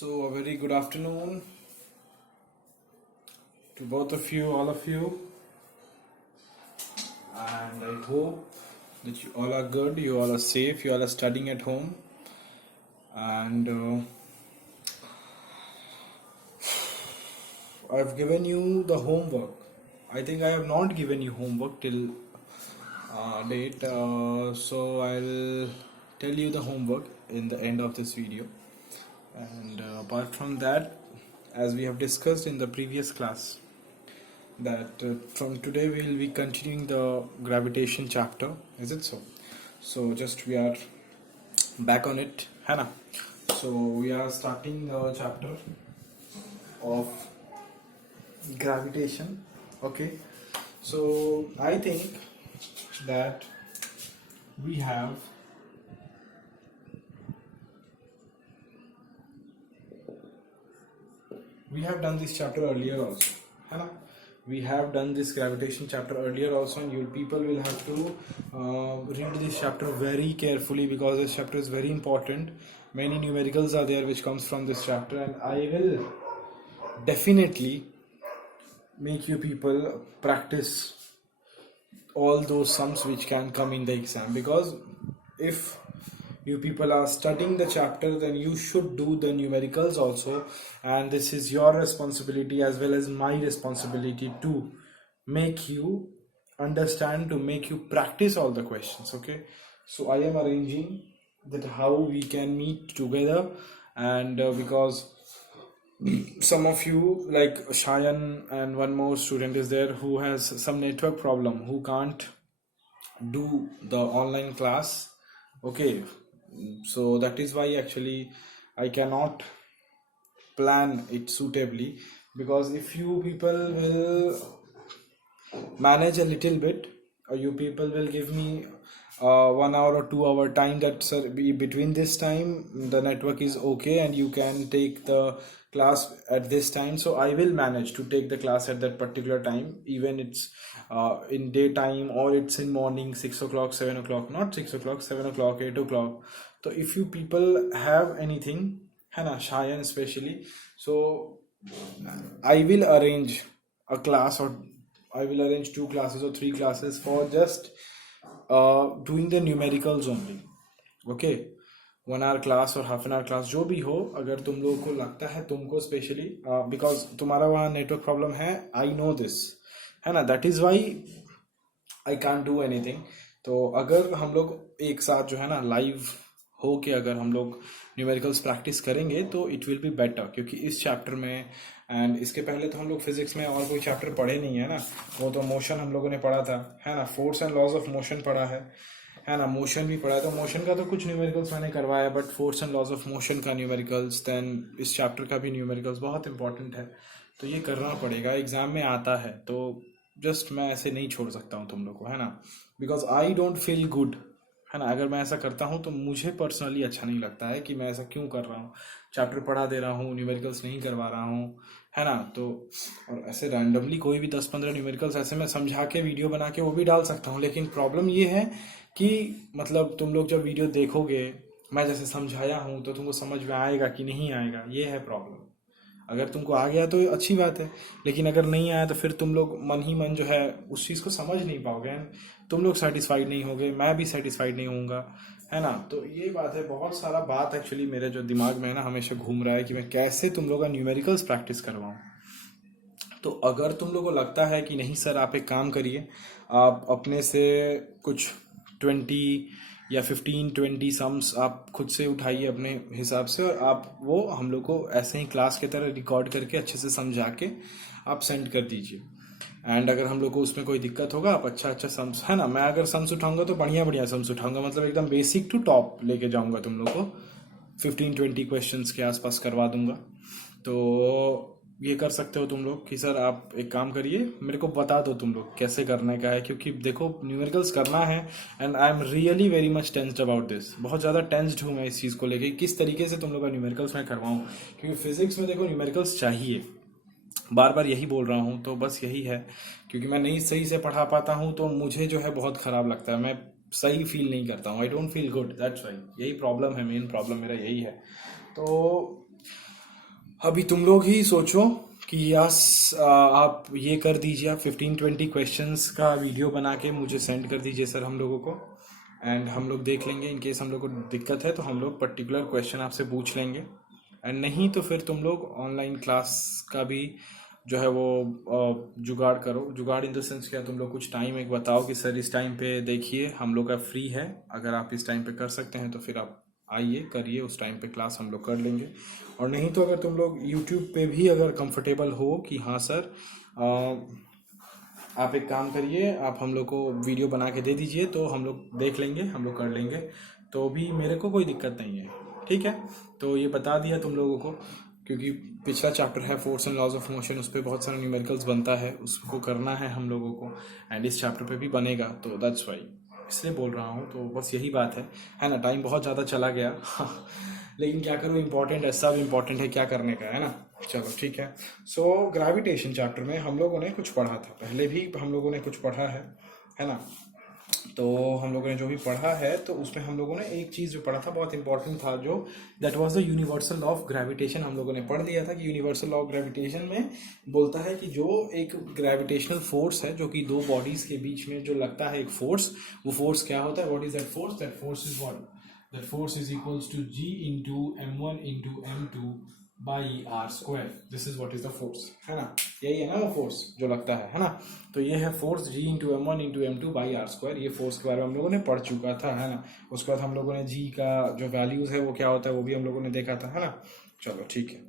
So, a very good afternoon to both of you, all of you, and I hope that you all are good, you all are safe, you all are studying at home, and I've given you the homework. I think I have not given you homework till date, so I'll tell you the homework in the end of this video. And apart from that, as we have discussed in the previous class, that from today we will be continuing the gravitation chapter. Is it so? So just we are back on it, Hannah. So we are starting the chapter of gravitation. Okay. So I think that we have done this chapter earlier also, Hannah. We have done this gravitation chapter earlier also, and you people will have to read this chapter very carefully because this chapter is very important. Many numericals are there which comes from this chapter, and I will definitely make you people practice all those sums which can come in the exam, because if you people are studying the chapter, then you should do the numericals also, and this is your responsibility as well as my responsibility to make you understand, to make you practice all the questions. Okay, so I am arranging that how we can meet together, and because some of you, like Shayan and one more student is there who has some network problem, who can't do the online class. Okay, so that is why actually I cannot plan it suitably, because if you people will manage a little bit, or you people will give me 1 hour or 2 hour time, that sir, between this time the network is okay and you can take the class at this time, so I will manage to take the class at that particular time, even it's in daytime or it's in morning 6 o'clock, 7 o'clock, not 6 o'clock, 7 o'clock, 8 o'clock. So if you people have anything, Hannah, Shayan especially, so I will arrange a class, or I will arrange 2 classes or 3 classes for just doing the numericals only. Okay, 1 hour class और half an hour class जो भी हो, अगर तुम लोगों को लगता है, तुमको स्पेशली बिकॉज तुम्हारा वहाँ नेटवर्क प्रॉब्लम है, आई नो दिस, है ना, that is why I can't do anything. तो अगर हम लोग एक साथ जो है ना लाइव हो के अगर हम लोग न्यूमेरिकल्स प्रैक्टिस करेंगे तो इट विल बी बेटर, क्योंकि इस चैप्टर में एंड इसके पहले तो हम लोग फिजिक्स में और कोई चैप्टर पढ़े नहीं है ना, वो तो मोशन हम लोगों ने पढ़ा था, है ना, force and laws of motion पढ़ा है ना, मोशन भी पढ़ा है. तो मोशन का तो कुछ न्यूमेरिकल्स मैंने करवाया, but force and laws of motion का न्यूमेरिकल्स, देन इस चैप्टर का भी न्यूमेरिकल्स बहुत इंपॉर्टेंट है, तो ये करना पड़ेगा, एग्जाम में आता है, तो जस्ट मैं ऐसे नहीं छोड़ सकता हूँ तुम लोग को, है ना, because I don't feel good, है ना. अगर मैं ऐसा करता हूँ तो मुझे पर्सनली अच्छा नहीं लगता है कि मैं ऐसा क्यों कर रहा हूँ, चैप्टर पढ़ा दे रहा हूँ, न्यूमेरिकल्स नहीं करवा रहा हूँ, है ना. तो और ऐसे रैंडमली कोई भी 10-15 न्यूमेरिकल्स ऐसे मैं समझा के वीडियो बना के वो भी डाल सकता हूँ, लेकिन प्रॉब्लम ये है कि मतलब तुम लोग जब वीडियो देखोगे, मैं जैसे समझाया हूँ, तो तुमको समझ में आएगा कि नहीं आएगा, ये है प्रॉब्लम. अगर तुमको आ गया तो अच्छी बात है, लेकिन अगर नहीं आया तो फिर तुम लोग मन ही मन जो है उस चीज़ को समझ नहीं पाओगे, तुम लोग सेटिस्फाइड नहीं होगे, मैं भी सेटिस्फाइड नहीं होऊंगा, है ना. तो ये बात है, बहुत सारा बात एक्चुअली मेरे जो दिमाग में है ना हमेशा घूम रहा है कि मैं कैसे तुम लोग का न्यूमेरिकल्स प्रैक्टिस करवाऊँ. तो अगर तुम लोग को लगता है कि नहीं सर, आप एक काम करिए, आप अपने से कुछ 20 या 15-20 सम्स आप खुद से उठाइए अपने हिसाब से, और आप वो हम लोग को ऐसे ही क्लास की तरह रिकॉर्ड करके अच्छे से समझा के आप सेंड कर दीजिए. एंड अगर हम लोग को उसमें कोई दिक्कत होगा, आप अच्छा सम्स, है ना, मैं अगर सम्स उठाऊंगा तो बढ़िया सम्स उठाऊंगा, मतलब एकदम बेसिक टू टॉप लेके जाऊंगा, तुम लोग को 15-20 क्वेश्चंस के आसपास करवा दूंगा. तो ये कर सकते हो तुम लोग कि सर आप एक काम करिए, मेरे को बता दो तुम लोग कैसे करने का है, क्योंकि देखो न्यूमेरिकल्स करना है, and I am really very much tensed about this. बहुत ज़्यादा टेंस्ड हूँ मैं इस चीज़ को लेके, किस तरीके से तुम लोग का न्यूमेरिकल्स मैं करवाऊँ, क्योंकि फिजिक्स में देखो न्यूमेरिकल्स चाहिए, बार बार यही बोल रहा हूँ, तो बस यही है, क्योंकि मैं नहीं सही से पढ़ा पाता हूँ तो मुझे जो है बहुत ख़राब लगता है, मैं सही फील नहीं करता हूँ, I don't feel good, that's why, यही प्रॉब्लम है, मेन प्रॉब्लम मेरा यही है. तो अभी तुम लोग ही सोचो कि यस आप ये कर दीजिए, आप 15-20 क्वेश्चंस का वीडियो बना के मुझे सेंड कर दीजिए सर हम लोगों को, एंड हम लोग देख लेंगे। इन केस हम लोग को दिक्कत है तो हम लोग पर्टिकुलर क्वेश्चन आपसे पूछ लेंगे, एंड नहीं तो फिर तुम लोग ऑनलाइन क्लास का भी जो है वो जुगाड़ करो। जुगाड़ इन द सेंस क्या, तुम लोग कुछ टाइम एक बताओ कि सर इस टाइम पे देखिए हम लोग का फ्री है, अगर आप इस टाइम पे कर सकते हैं तो फिर आप आइए करिए, उस टाइम पे क्लास हम लोग कर लेंगे। और नहीं तो अगर तुम लोग यूट्यूब पे भी अगर कंफर्टेबल हो कि हाँ सर आप एक काम करिए, आप हम लोग को वीडियो बना के दे दीजिए तो हम लोग देख लेंगे, हम लोग कर लेंगे, तो भी मेरे को कोई दिक्कत नहीं है, ठीक है। तो ये बता दिया तुम लोगों को, क्योंकि पिछला चैप्टर है force and laws of motion, उस पर बहुत सारे न्यूमेरिकल्स बनता है, उसको करना है हम लोगों को, एंड इस चैप्टर पे भी बनेगा, तो दैट्स वाई इसलिए बोल रहा हूँ। तो बस यही बात है ना। टाइम बहुत ज़्यादा चला गया लेकिन क्या करूँ, इम्पोर्टेंट है, सब इम्पोर्टेंट है, क्या करने का है ना। चलो ठीक है। सो ग्रेविटेशन चैप्टर में हम लोगों ने कुछ पढ़ा था, पहले भी हम लोगों ने कुछ पढ़ा है ना। तो हम लोगों ने जो भी पढ़ा है तो उसमें हम लोगों ने एक चीज़ जो पढ़ा था बहुत इंपॉर्टेंट था, जो that was the universal law of gravitation. हम लोगों ने पढ़ लिया था कि यूनिवर्सल लॉ ऑफ ग्रेविटेशन में बोलता है कि जो एक ग्रेविटेशनल फोर्स है, जो कि दो बॉडीज के बीच में जो लगता है एक फोर्स, वो फोर्स क्या होता है, what is that force? That force is what? That force is equals to g into m1 into m2 by R square. This is what is the force, है ना। यही है ना वो फोर्स जो लगता है ना। तो ये है force g into m1 into m2 by R square. ये फोर्स के बारे में हम लोगों ने पढ़ चुका था, है ना। उसके बाद हम लोगों ने g का जो वैल्यूज है वो क्या होता है वो भी हम लोगों ने देखा था, है ना। चलो ठीक है।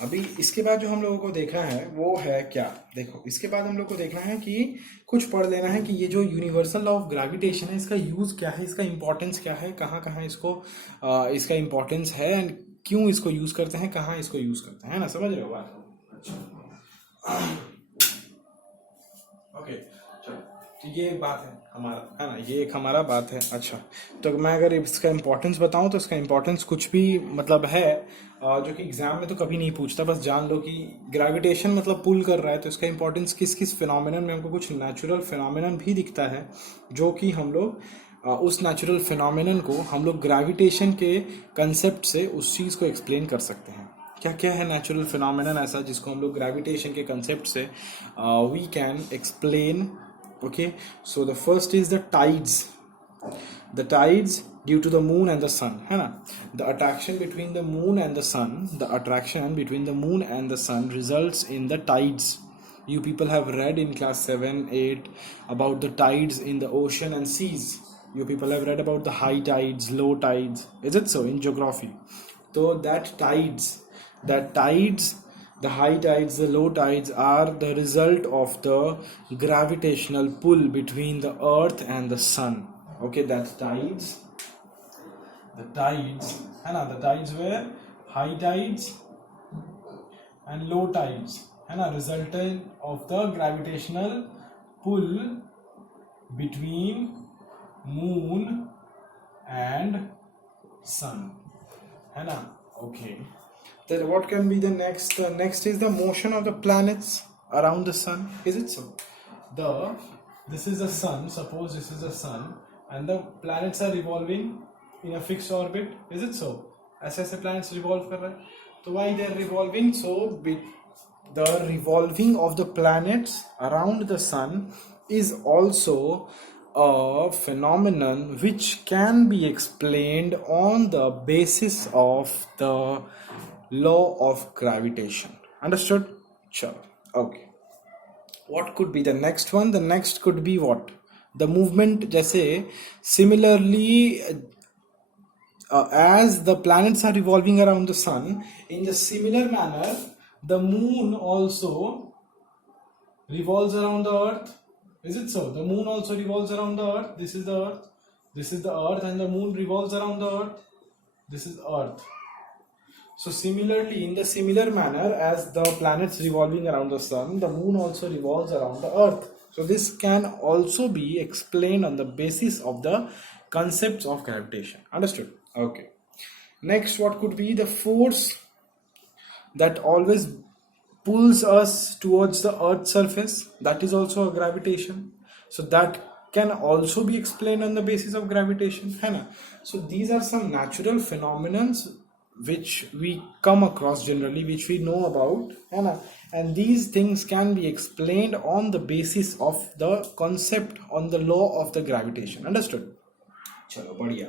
अभी इसके बाद जो हम लोगों को देखना है वो है क्या, देखो इसके बाद हम लोग को देखना है कि कुछ पढ़ लेना है कि ये जो यूनिवर्सल लॉ ऑफ ग्रेविटेशन है इसका यूज क्या है, इसका इंपॉर्टेंस क्या है, कहाँ कहाँ इसको इसका इंपॉर्टेंस है, एंड क्यों इसको यूज करते हैं, कहाँ इसको यूज करते हैं, है ना। समझ रहे हो बात? अच्छा ओके चलो, तो ये एक बात है हमारा, है ना, ये एक हमारा बात है। अच्छा, तो मैं अगर इसका इंपॉर्टेंस बताऊं तो इसका इंपॉर्टेंस कुछ भी मतलब है जो कि एग्जाम में तो कभी नहीं पूछता, बस जान लो कि ग्रेविटेशन मतलब पुल कर रहा है, तो इसका इंपॉर्टेंस किस किस फिनोमेनन में हमको कुछ नेचुरल फिनोमेनन भी दिखता है, जो कि हम लोग उस नेचुरल फिनोमेनन को हम लोग ग्रेविटेशन के कंसेप्ट से उस चीज़ को एक्सप्लेन कर सकते हैं। क्या क्या है नेचुरल फिनोमेनन ऐसा जिसको हम लोग ग्रेविटेशन के कंसेप्ट से we can explain. Okay, so the first is the tides. The tides due to the moon and the sun, है ना। The attraction between the moon and the sun, the attraction between the moon and the sun results in the tides. You people have read in class 7, 8 about the tides in the ocean and seas. You people have read about the high tides, low tides. Is it so in geography? So that tides, the high tides, the low tides are the result of the gravitational pull between the earth and the sun. Okay, that tides, the tides, है ना, the tides were high tides and low tides, है ना, resultant of the gravitational pull between moon and sun, है ना। Okay, then what can be the next? The next is the motion of the planets around the sun. Is it so? This is the sun. Suppose this is the sun, and the planets are revolving in a fixed orbit. Is it so? ऐसे ऐसे planets revolve कर रहे हैं, तो why they are revolving? So the revolving of the planets around the sun is also a phenomenon which can be explained on the basis of the law of gravitation. Understood? Sure. Okay. What could be the next one? The next could be what? The movement, जैसे similarly as the planets are revolving around the sun, in the similar manner, the moon also revolves around the earth. Is it so? The moon also revolves around the earth. This is the earth. This is the earth, and the moon revolves around the earth. This is earth. So similarly, in the similar manner as the planets revolving around the sun, the moon also revolves around the earth. So this can also be explained on the basis of the concepts of gravitation. Understood? Okay. Next, what could be the force that always pulls us towards the earth's surface? That is also a gravitation. So that can also be explained on the basis of gravitation, है ना. So these are some natural phenomenons which we come across generally, which we know about, है ना, and these things can be explained on the basis of the concept on the law of the gravitation. Understood? चलो बढ़िया.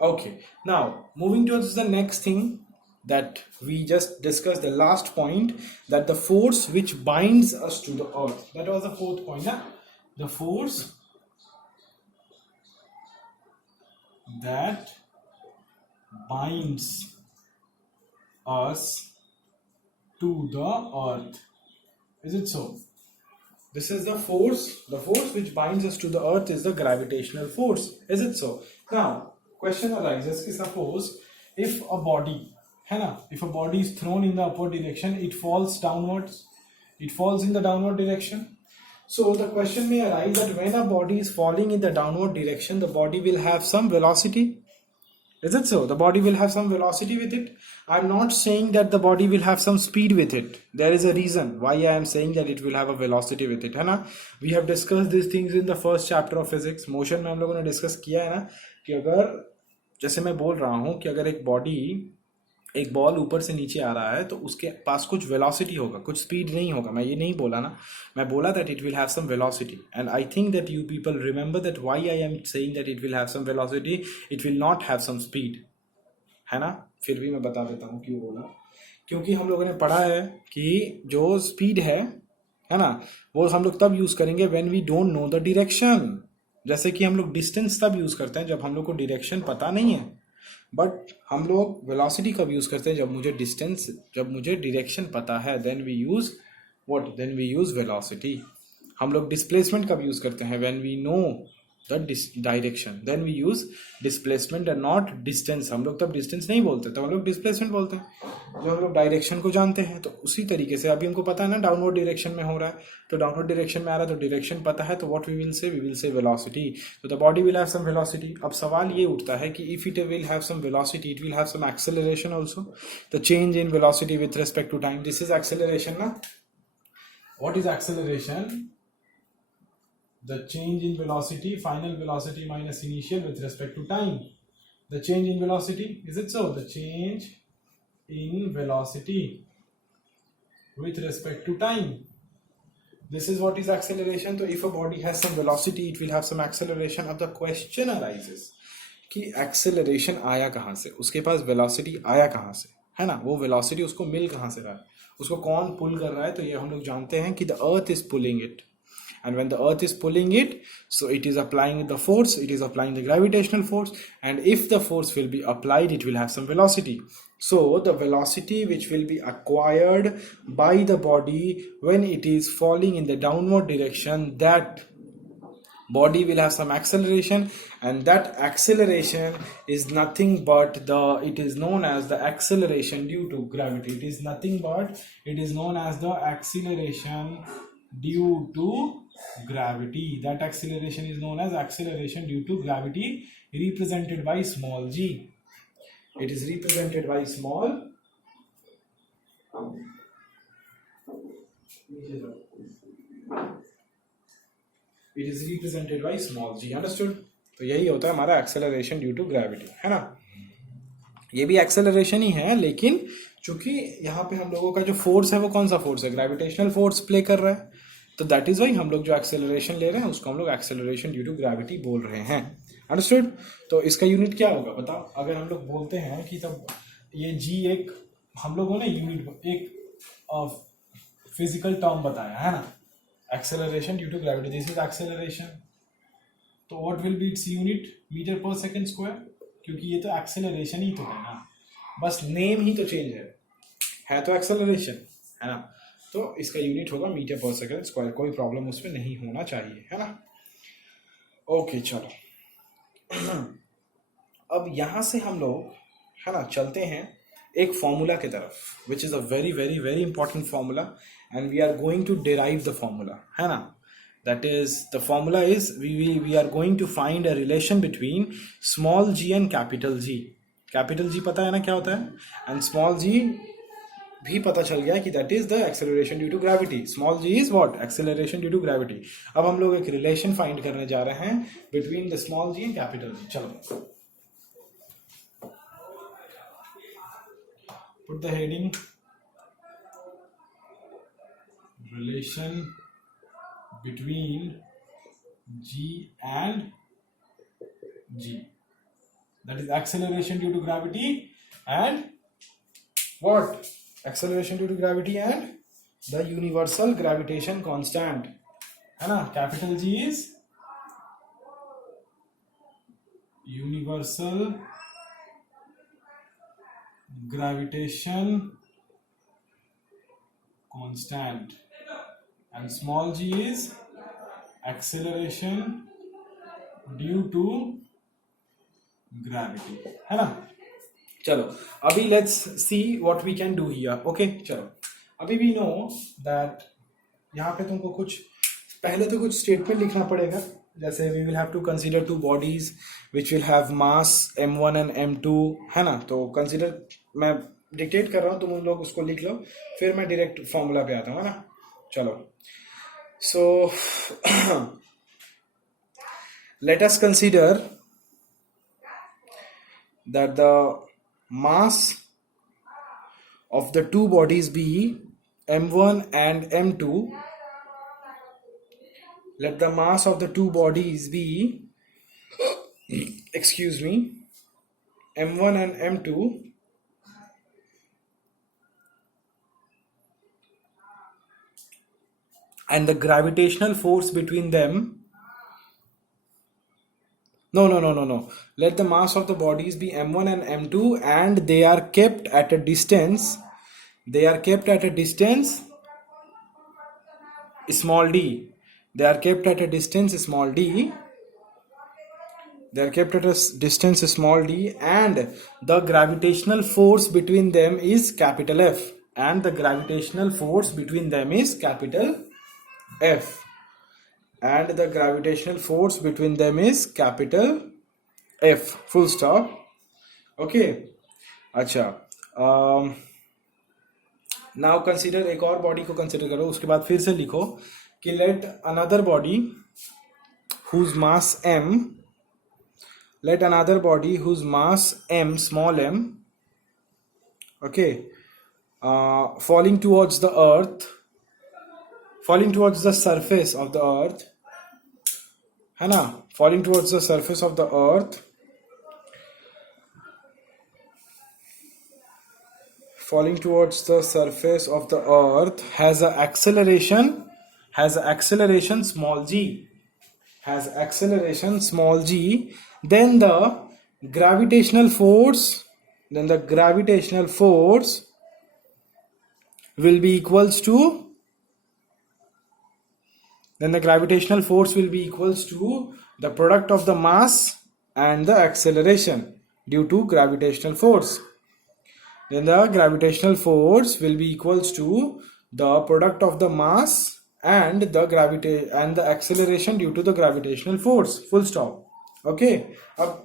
Okay, now moving towards the next thing that we just discussed, the last point, that the force which binds us to the earth, that was the fourth point, na? The force that binds us to the earth. Is it so? This is the force which binds us to the earth is the gravitational force. Is it so? Now question arises कि suppose if a body, है ना, if a body is thrown in the upward direction, it falls downwards, it falls in the downward direction. So the question may arise that when a body is falling in the downward direction, the body will have some velocity. Is it so? The body will have some velocity with it. I'm not saying that the body will have some speed with it. There is a reason why I am saying that it will have a velocity with it, है ना? We have discussed these things in the first chapter of physics. Motion में हम लोगों ने discuss किया है ना, कि अगर जैसे मैं बोल रहा हूँ कि अगर एक बॉडी, एक बॉल ऊपर से नीचे आ रहा है तो उसके पास कुछ वेलोसिटी होगा, कुछ स्पीड नहीं होगा. मैं ये नहीं बोला ना, मैं बोला that it will have some velocity. And I think that you people remember that why I am saying that it will have some velocity, it will not have some speed, है ना. फिर भी मैं बता देता हूँ क्यों बोला. क्योंकि हम लोगों ने पढ़ा है कि जो स्पीड है ना, वो हम लोग तब यूज करेंगे when we don't know the direction. जैसे कि हम लोग डिस्टेंस तब यूज करते हैं जब हम लोग को डायरेक्शन पता नहीं है, बट हम लोग वेलोसिटी कब यूज करते हैं, जब मुझे डायरेक्शन पता है. Then we use what, then we use velocity. हम लोग डिस्प्लेसमेंट कब यूज करते हैं, when we know the direction, then we use displacement and not distance. हम लोग तब डिस्टेंस नहीं बोलते, तो हम लोग डिस्प्लेसमेंट बोलते हैं जब हम लोग डायरेक्शन को जानते हैं. तो उसी तरीके से अभी हमको पता है ना डाउनवर्ड डायरेक्शन में हो रहा है, तो डाउनवर्ड डायरेक्शन में आ रहा है, तो डायरेक्शन पता है, तो what we will say velocity. तो the body will have some velocity. अब सवाल ये उठता है कि if it will have some velocity, it will have some acceleration also. The change in velocity with respect to time, this is acceleration ना. What is acceleration? The change in velocity, final velocity minus initial with respect to time. The change in velocity, is it so? The change in velocity with respect to time. This is what is acceleration. So if a body has some velocity, it will have some acceleration. अब the question arises कि acceleration आया कहाँ से, उसके पास velocity आया कहाँ से, है ना. वो velocity उसको मिल कहाँ से रहा है, उसको कौन पुल कर रहा है. तो ये हम लोग जानते हैं कि the earth is pulling it. And when the earth is pulling it, so it is applying the force, it is applying the gravitational force, and if the force will be applied, it will have some velocity. So the velocity which will be acquired by the body when it is falling in the downward direction, that body will have some acceleration, and that acceleration is nothing but it is known as the acceleration due to gravity. It is nothing but it is known as the acceleration due to gravity. That acceleration is known as acceleration due to gravity, represented by small g. It is represented by small g. Understood? तो यही होता है हमारा acceleration due to gravity, है ना. ये भी acceleration ही है, लेकिन चूंकि यहाँ पे हम लोगों का जो फोर्स है वो कौन सा फोर्स है, ग्रेविटेशनल फोर्स प्ले कर रहा है. तो दैट इज वाई हम लोग जो एक्सेलरेशन ले रहे हैं उसको हम लोग एक्सेलरेशन ड्यू टू ग्रेविटी बोल रहे हैं. अंडरस्टूड? तो इसका यूनिट क्या होगा बताओ. अगर हम लोग बोलते हैं कि तब ये जी एक हम लोगों ने यूनिट एक फिजिकल टर्म बताया है ना, acceleration due to gravity, this is acceleration. तो what will be its unit, metre per second square, क्योंकि ये तो एक्सेलरेशन ही तो है ना, बस नेम ही तो चेंज है तो एक्सेलरेशन है ना. तो इसका यूनिट होगा मीटर पर सेकेंड स्क्वायर. कोई प्रॉब्लम उसमें नहीं होना चाहिए, है ना. ओके चलो. अब यहां से हम लोग, है ना, चलते हैं एक फॉर्मूला की तरफ, which is a very very very important formula, and we are going to derive the formula, है ना. That is, the formula is we are going to find a relation between small g and capital G. Capital G पता है ना क्या होता है, and small g भी पता चल गया कि that is the acceleration due to gravity. Small g is what? Acceleration due to gravity. अब हम लोग एक relation find करने जा रहे हैं between the small g and capital G. चलो put the heading relation between G and G, that is acceleration due to gravity and what? Acceleration due to gravity and the universal gravitation constant, है ना? Capital G is universal gravitation constant and small g is acceleration due to gravity, है ना? चलो अभी let's see what we can do here. Okay चलो अभी we know that यहाँ पे तुमको कुछ पहले तो कुछ स्टेटमेंट लिखना पड़ेगा. जैसे we will have to consider two bodies which will have mass m1 and m2, है ना? तो कंसीडर, मैं डिक्टेट कर रहा हूँ, तुम उन लोग उसको लिख लो, फिर मैं डायरेक्ट फॉर्मूला पे आता हूँ, है ना? चलो so let us consider that the mass of the two bodies be m1 and m2. Let the mass of the two bodies be excuse me m1 and m2, and the gravitational force between them. No. Let the mass of the bodies be m1 and m2 and they are kept at a distance. They are kept at a distance small d. They are kept at a distance small d. They are kept at a distance small d and the gravitational force between them is capital F. And the gravitational force between them is capital F. And the gravitational force between them is capital F. Full stop. Okay. अच्छा. Now consider एक और body को consider करो. उसके बाद फिर से लिखो कि let another body whose mass m, let another body whose mass m, small m, okay, falling towards the earth, falling towards the surface of the earth, है ना? Falling towards the surface of the earth, falling towards the surface of the earth has a acceleration small g, has acceleration small g, then the gravitational force will be equals to, then the gravitational force will be equals to the product of the mass and the acceleration due to gravitational force. Then the gravitational force will be equals to the product of the mass and the acceleration due to the gravitational force. Full stop. Okay. अब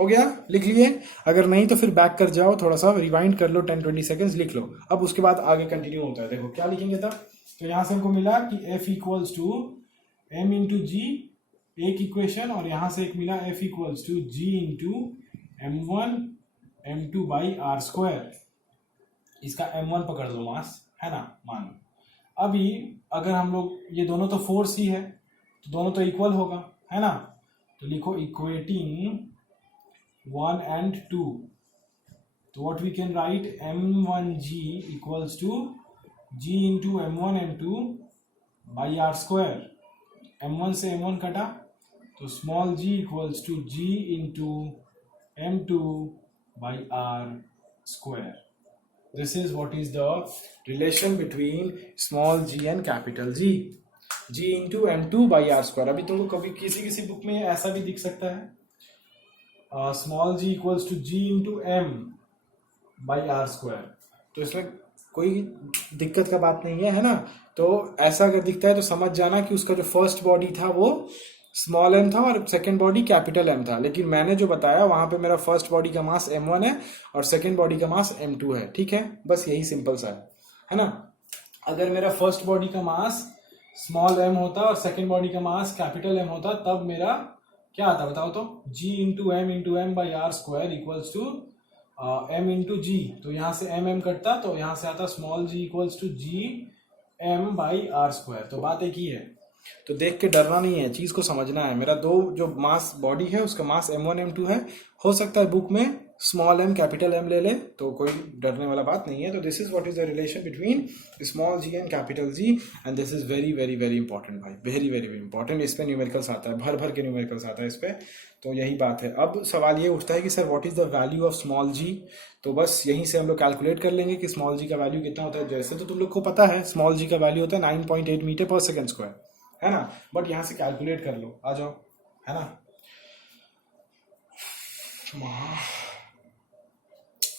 हो गया? लिख लिए? अगर नहीं तो फिर back कर जाओ, थोड़ा सा रिवाइंड कर लो, 10-20 सेकेंड्स लिख लो. अब उसके बाद आगे कंटिन्यू होता है. देखो क्या लिखेंगे तब. तो यहां से हमको मिला कि F equals to m into G, एक इक्वेशन, और यहां से एक मिला F equals to G into m1 m2 by R square. इसका m1 पकड़ लो मास, है ना? मान लो अभी अगर हम लोग, ये दोनों तो फोर्स ही है तो दोनों तो इक्वल होगा, है ना? तो लिखो इक्वेटिंग 1 and 2. तो what we can write, m1g equals to g into m1 m2 by r square. m1 से m1 कटा तो small g equals to g into m2 by r square. This is what is the relation between small g and capital G. g into m2 by r square. अभी तुमको कभी किसी book में ऐसा भी दिख सकता है, small g equals to g into m by R square. तो इसमें कोई दिक्कत का बात नहीं है ना? तो ऐसा अगर दिखता है तो समझ जाना कि उसका जो फर्स्ट बॉडी था वो स्मॉल m था और सेकंड बॉडी कैपिटल M था. लेकिन मैंने जो बताया वहां पे मेरा फर्स्ट बॉडी का मास m1 है और सेकंड बॉडी का मास m2 है. ठीक है, बस यही सिंपल सा है ना? अगर मेरा फर्स्ट बॉडी का मास स्मॉल m होता और सेकंड बॉडी का मास कैपिटल M होता, तब मेरा क्या आता बताओ तो? g into m by R square equals to m into G, तो यहाँ से m कटता, तो यहाँ से आता small g equals to G m by R square. तो बात एक ही है, तो देख के डरना नहीं है, चीज को समझना है। मेरा दो जो मास बॉडी है उसका मास m1 m2 है, हो सकता है बुक में स्मॉल m कैपिटल M ले ले, तो कोई डरने वाला बात नहीं है। तो this is what is the relation between small g and capital G, and this is very very very important भाई, वेरी वेरी वेरी इंपॉर्टेंट। इस पे न्यूमेरिकल्स आता है, भर भर के न्यूमेरिकल्स आता है इस पे। तो यही बात है। अब सवाल ये उठता है कि sir what is the value of small g, तो बस यहीं से हम लोग कैलकुलेट कर लेंगे कि स्मॉल g का वैल्यू कितना होता है। जैसे तो तुम लोग को पता है स्मॉल g का वैल्यू होता है 9.8 मीटर पर सेकंड स्क्वायर, है ना, बट यहाँ से कैलकुलेट कर लो, आ जाओ, है ना,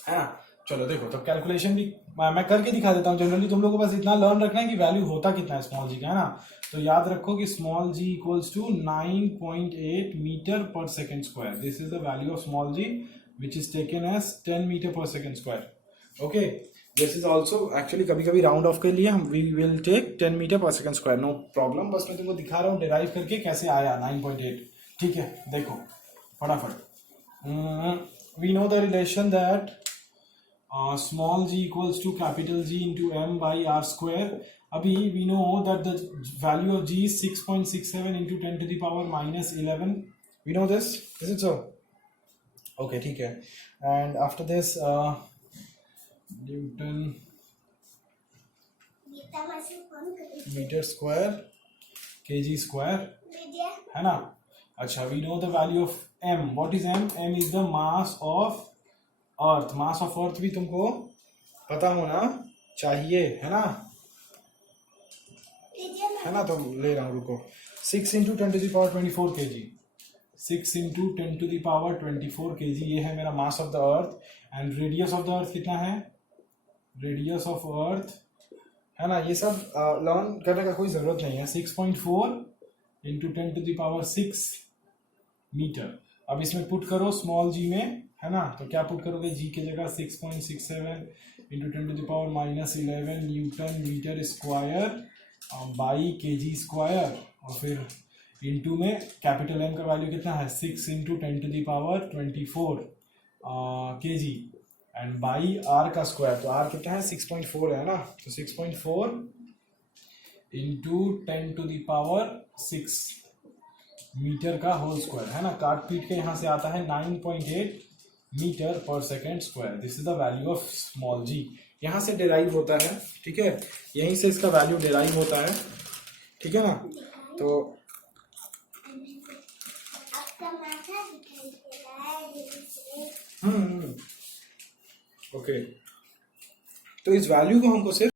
है ना। चलो देखो, तो कैलकुलेशन भी मैं करके दिखा देता हूँ। जनरली तुम लोग को बस इतना लर्न रखना है कि वैल्यू होता कितना है स्मॉल जी का, है ना। तो याद रखो कि small G equals to 9.8 metre per second square. This is the value of small G which is taken as 10 metre per second square. Okay, this is also actually कभी कभी राउंड ऑफ के लिए हम we will take 10 metre per second square, no problem. बस मैं तुमको दिखा रहा हूँ डिराइव करके कैसे आया 9.8। ठीक है, देखो फटाफट। We know the relation that small g equals to capital G into m by r square. अभी we know that the value of g is 6.67 into 10 to the power minus 11. We know this, is it so? Okay, ठीक है। And after this Newton meter square kg square, है ना। अच्छा, we know the value of m. What is m? m is the mass of earth. Mass of earth भी तुमको पता होना चाहिए, है ना, है ना। तो ले रहा हूँ, रुको। 6 into 10 to the power 24 K ji, 6 into 10 to the power 24 K जी, ये है मेरा mass of the earth. And radius of the earth कितना है, रेडियस ऑफ अर्थ, है ना। ये सब लर्न करने का कोई जरूरत नहीं है। 6.4 into 10 to the power 6 metre. अब इसमें पुट करो स्मॉल जी में, है ना। तो क्या पुट करोगे, जी की जगह 6.67 into 10 to the power minus 11 newton metre square by K G square, और फिर इंटू में कैपिटल एम का वैल्यू कितना है 6 into 10 to the power 24 K G, and by R का स्क्वायर। तो आर कितना है 6.4 है ना, तो 6.4 into 10 to the power 6 metre का होल स्क्वायर, है ना। काट पीट के यहाँ से आता है 9.8 metre per second square. This is the value of small G. यहाँ से डिराइव होता है, ठीक है, यहीं से इसका वैल्यू डिराइव होता है, ठीक है ना। तो ओके, तो इस वैल्यू को हमको सिर्फ